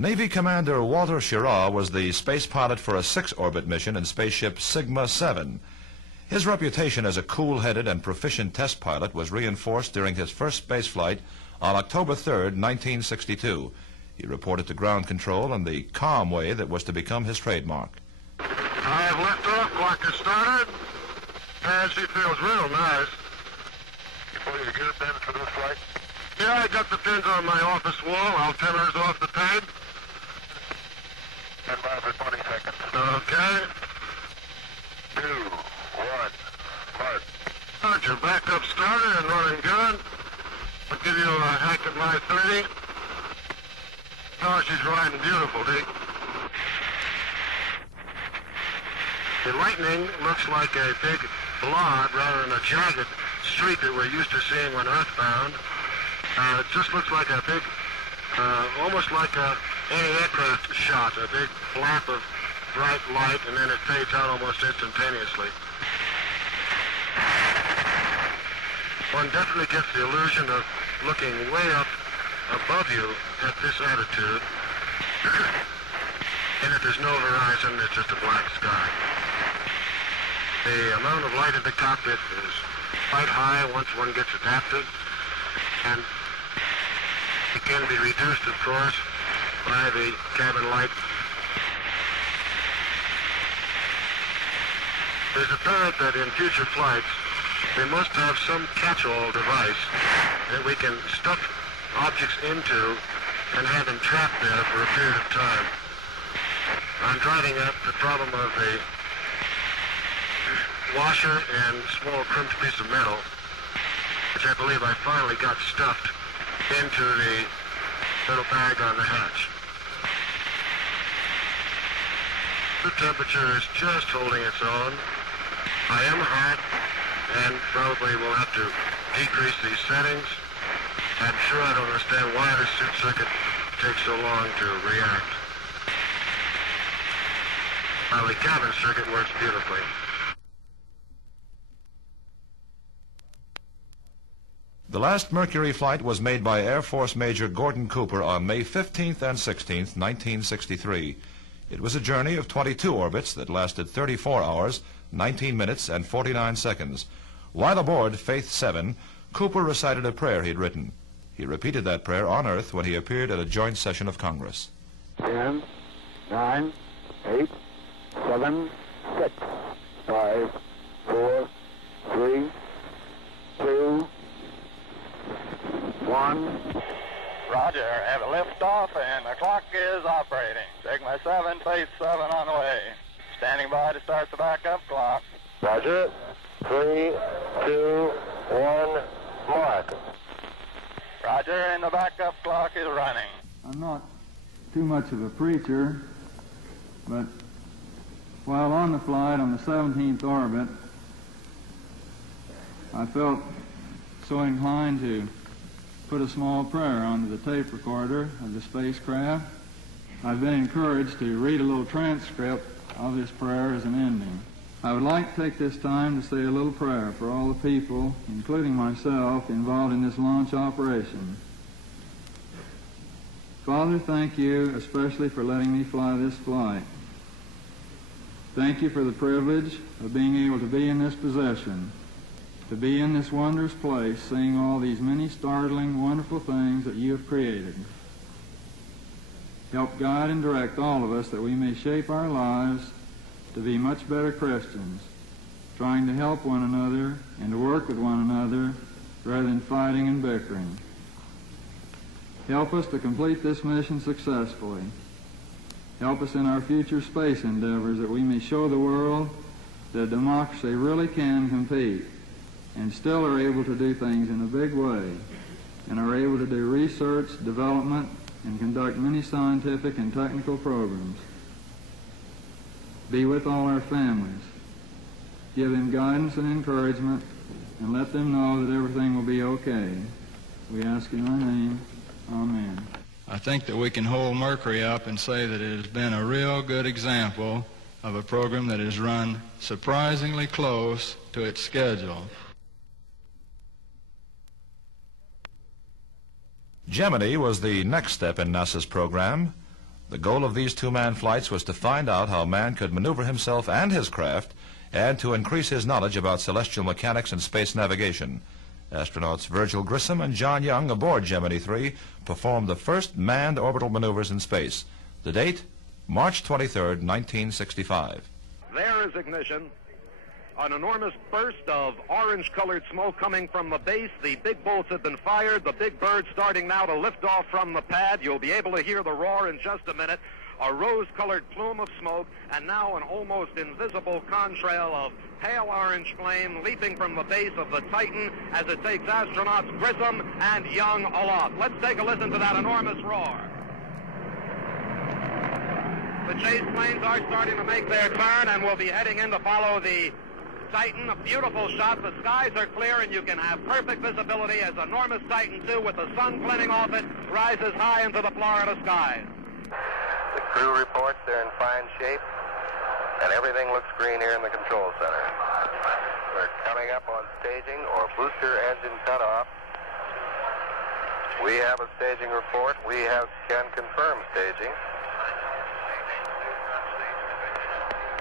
Navy Commander Walter Schirra was the space pilot for a 6-orbit mission in spaceship Sigma 7. His reputation as a cool-headed and proficient test pilot was reinforced during his first space flight on October 3rd, 1962. He reported to ground control in the calm way that was to become his trademark. I have liftoff, clock has started, and she feels real nice. Before you get it then for this flight? Yeah, I got the pins on my office wall. I'll tell hers off the pad. 10 miles for 20 seconds. Okay. 2, 1, mark. Roger, backup started and running good. I'll give you a hack at my 30. Oh, she's riding beautiful, Dick. The lightning looks like a big blob rather than a jagged streak that we're used to seeing when earthbound. It just looks like a big, almost like any aircraft shot, a big flap of bright light, and then it fades out almost instantaneously. One definitely gets the illusion of looking way up above you at this altitude, and if there's no horizon, it's just a black sky. The amount of light in the cockpit is quite high once one gets adapted, and it can be reduced, of course, by the cabin light. There's apparent that in future flights, we must have some catch-all device that we can stuff objects into and have them trapped there for a period of time. I'm driving at the problem of a washer and small crimped piece of metal, which I believe I finally got stuffed into the little bag on the hatch. The temperature is just holding its own. I am hot, and probably will have to decrease these settings. I'm sure I don't understand why the suit circuit takes so long to react. Now the cabin circuit works beautifully. The last Mercury flight was made by Air Force Major Gordon Cooper on May 15th and 16th, 1963. It was a journey of 22 orbits that lasted 34 hours, 19 minutes, and 49 seconds. While aboard Faith 7, Cooper recited a prayer he'd written. He repeated that prayer on Earth when he appeared at a joint session of Congress. 10, 9, 8, 7, 6, 5, 4, 3, 2, 1. Roger, have a liftoff and the clock is operating. Sigma 7, Faith 7 on the way. Standing by to start the backup clock. Roger. 3, 2, 1, mark. Roger, and the backup clock is running. I'm not too much of a preacher, but while on the flight on the 17th orbit, I felt so inclined to put a small prayer onto the tape recorder of the spacecraft. I've been encouraged to read a little transcript of this prayer as an ending. I would like to take this time to say a little prayer for all the people, including myself, involved in this launch operation. Father, thank you especially for letting me fly this flight. Thank you for the privilege of being able to be in this possession, to be in this wondrous place, seeing all these many startling, wonderful things that you have created. Help guide and direct all of us that we may shape our lives to be much better Christians, trying to help one another and to work with one another rather than fighting and bickering. Help us to complete this mission successfully. Help us in our future space endeavors that we may show the world that democracy really can compete and still are able to do things in a big way and are able to do research, development, and conduct many scientific and technical programs. Be with all our families. Give them guidance and encouragement, and let them know that everything will be okay. We ask in thy name. Amen. I think that we can hold Mercury up and say that it has been a real good example of a program that is run surprisingly close to its schedule. Gemini was the next step in NASA's program. The goal of these two-man flights was to find out how man could maneuver himself and his craft and to increase his knowledge about celestial mechanics and space navigation. Astronauts Virgil Grissom and John Young aboard Gemini III performed the first manned orbital maneuvers in space. The date, March 23rd, 1965. There is ignition. An enormous burst of orange-colored smoke coming from the base. The big bolts have been fired. The big bird starting now to lift off from the pad. You'll be able to hear the roar in just a minute. A rose-colored plume of smoke, and now an almost invisible contrail of pale orange flame leaping from the base of the Titan as it takes astronauts Grissom and Young aloft. Let's take a listen to that enormous roar. The chase planes are starting to make their turn and will be heading in to follow the Titan. A beautiful shot. The skies are clear and you can have perfect visibility as enormous Titan II, with the sun glinting off it, rises high into the Florida skies. The crew reports they're in fine shape, and everything looks green here in the control center. We're coming up on staging or booster engine cutoff. We have a staging report. We can confirm staging.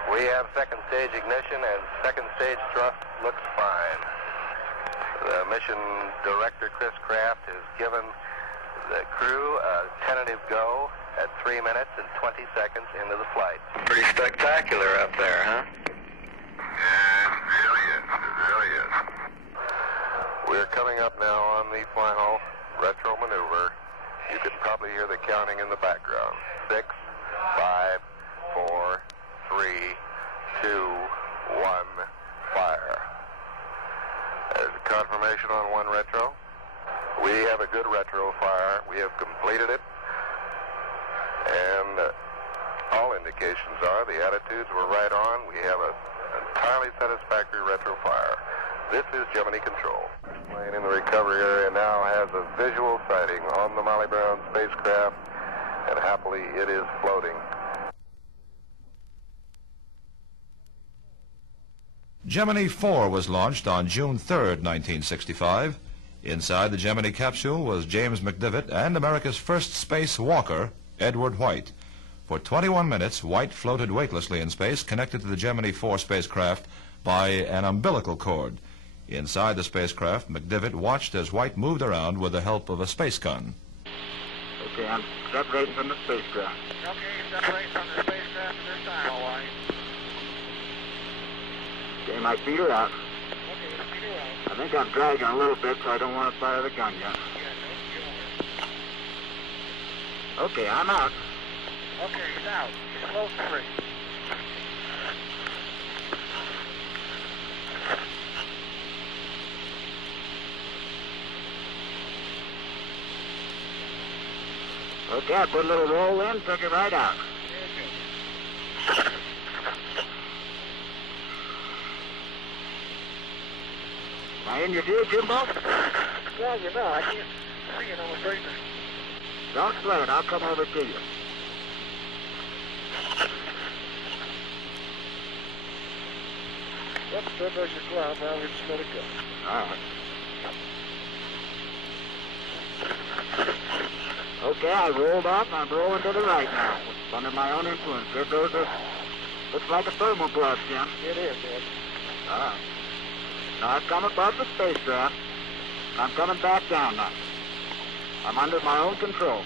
We have second stage ignition, and second stage thrust looks fine. The mission director, Chris Kraft, has given the crew a tentative go at 3 minutes and 20 seconds into the flight. Pretty spectacular up there, huh? Yeah, it really is. It really is. We're coming up now on the final retro maneuver. You can probably hear the counting in the background. 6, 5, 4, 3, 2, 1, fire. There's a confirmation on one retro. We have a good retro fire. We have completed it. And all indications are the attitudes were right on. We have an entirely satisfactory retro fire. This is Gemini Control. Plane in the recovery area now has a visual sighting on the Molly Brown spacecraft, and happily it is floating. Gemini IV was launched on June 3rd, 1965. Inside the Gemini capsule was James McDivitt and America's first spacewalker, Edward White. For 21 minutes, White floated weightlessly in space, connected to the Gemini IV spacecraft by an umbilical cord. Inside the spacecraft, McDivitt watched as White moved around with the help of a space gun. Okay, I'm separating from the spacecraft. Okay, separate from the spacecraft this time, all right. Okay, my feet are out. Okay, your feet are out. I think I'm dragging a little bit, so I don't want to fire the gun yet. Yeah, Okay, I'm out. okay, he's out. He's close free. Okay, I put a little roll in, took it right out. Am I in your view, Jimbo? Well, you know, I can't see it on the paper. Don't sweat it, I'll come over to you. Yep, there goes your glove. Now we just let it go. All right. Okay, I rolled off, I'm rolling to the right now. Under my own influence. There goes a... looks like a thermal glove, Jim. It is, Ed. All right. Now I've come above the spacecraft. I'm coming back down now. I'm under my own control.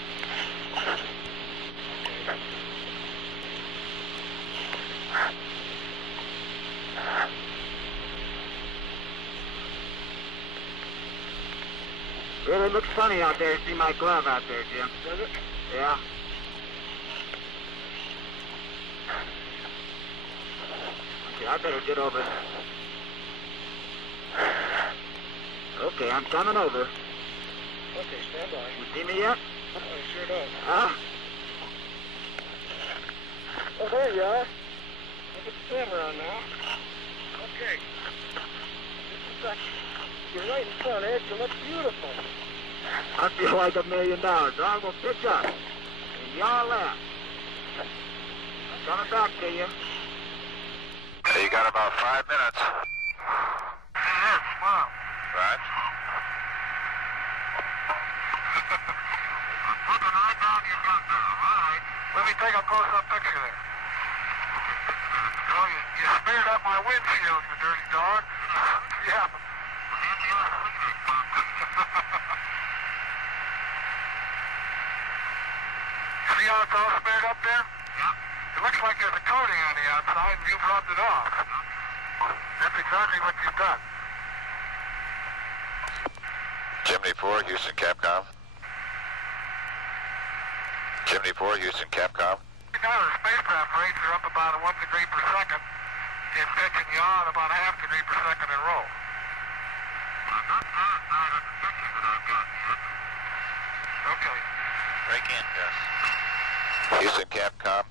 Really looks funny out there. See my glove out there, Jim. Does it? Yeah. Okay, I better get over. Okay, I'm coming over. Okay, stand by. You see me yet? Oh, it sure does. Huh? Oh, there you are. Look at the camera on now. Okay. This is you're right in front, Ed. You look beautiful. I feel like $1 million. I will pitch up. And y'all left. I'm coming back to you. You got about 5 minutes. Yes, wow. Right? I'm putting right down your gun now. All right. Let me take a close-up picture there. Oh, you smeared up my windshield, you dirty dog. Yeah. See how it's all smeared up there? Yeah. It looks like there's a coating on the outside and you've rubbed it off. That's exactly what you've done. Gemini 4, Houston Capcom. Gemini 4, Houston Capcom. Now the spacecraft rates are up about 1 degree per second in pitch and yaw and about 0.5 degree per second in roll. Okay. Break in, Gus. Houston Capcom.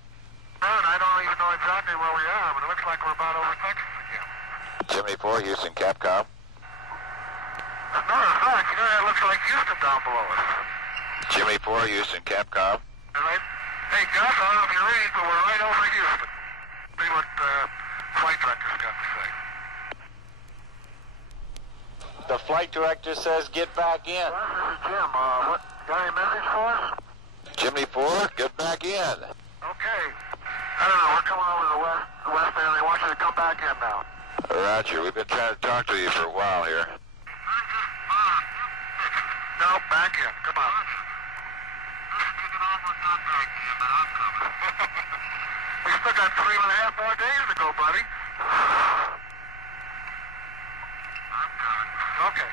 Man, I don't even know exactly where we are, but it looks like we're about over Texas again. Gemini 4, Houston Capcom. As a matter of fact, you know, it looks like Houston down below us. Gemini 4, Houston Capcom. Right? Hey, Gus, I don't know if you read, but we're right over Houston. See what flight director's got to say. The flight director says get back in. Well, this is Jim. What, got any message for us? Gemini 4, get back in. Okay. I don't know, we're coming over to the west end. They want you to come back in now. Roger, we've been trying to talk to you for a while here. No, back in. Come on. We still got 3.5 more days to go, buddy. I'm coming. Okay.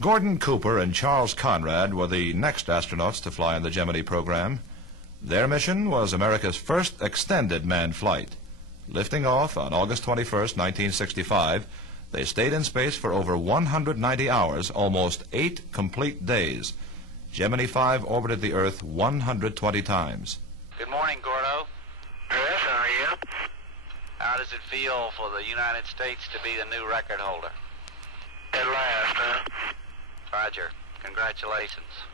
Gordon Cooper and Charles Conrad were the next astronauts to fly in the Gemini program. Their mission was America's first extended manned flight. Lifting off on August 21st, 1965, they stayed in space for over 190 hours, almost 8 complete days. Gemini V orbited the Earth 120 times. Good morning, Gordo. Yes, how are you? How does it feel for the United States to be the new record holder? At last, huh? Roger. Congratulations.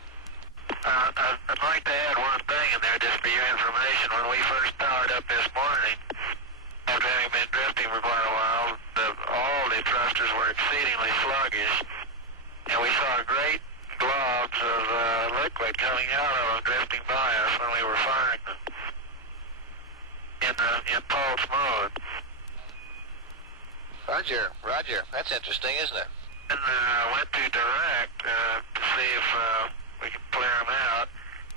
I'd like to add one thing in there just for your information. When we first powered up this morning, after having been drifting for quite a while, all the thrusters were exceedingly sluggish, and we saw great globs of liquid coming out of them drifting by us when we were firing them in pulse mode. Roger. That's interesting, isn't it? And went to direct to see if we could clear them out,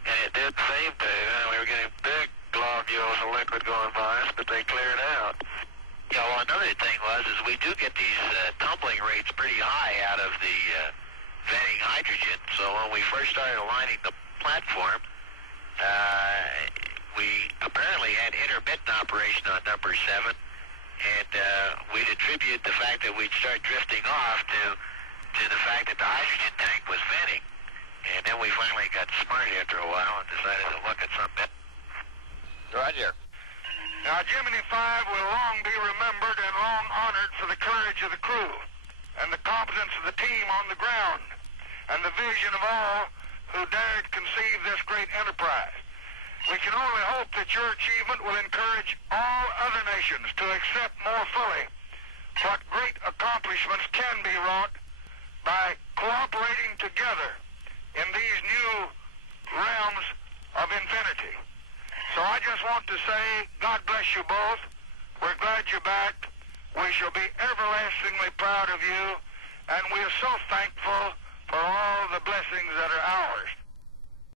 and it did seem to. We were getting big globules of liquid going by us, but they cleared out. Yeah, well, another thing is we do get these tumbling rates pretty high out of the venting hydrogen. So when we first started aligning the platform, we apparently had intermittent operation on number 7. And we'd attribute the fact that we'd start drifting off to the fact that the hydrogen tank was venting. And then we finally got smart after a while and decided to look at something. Roger. Now, Gemini 5 will long be remembered and long honored for the courage of the crew and the competence of the team on the ground and the vision of all who dared conceive this great enterprise. We can only hope that your achievement will encourage all other nations to accept more fully what great accomplishments can be wrought by cooperating together in these new realms of infinity. So I just want to say, God bless you both. We're glad you're back. We shall be everlastingly proud of you, and we are so thankful for all the blessings that are ours.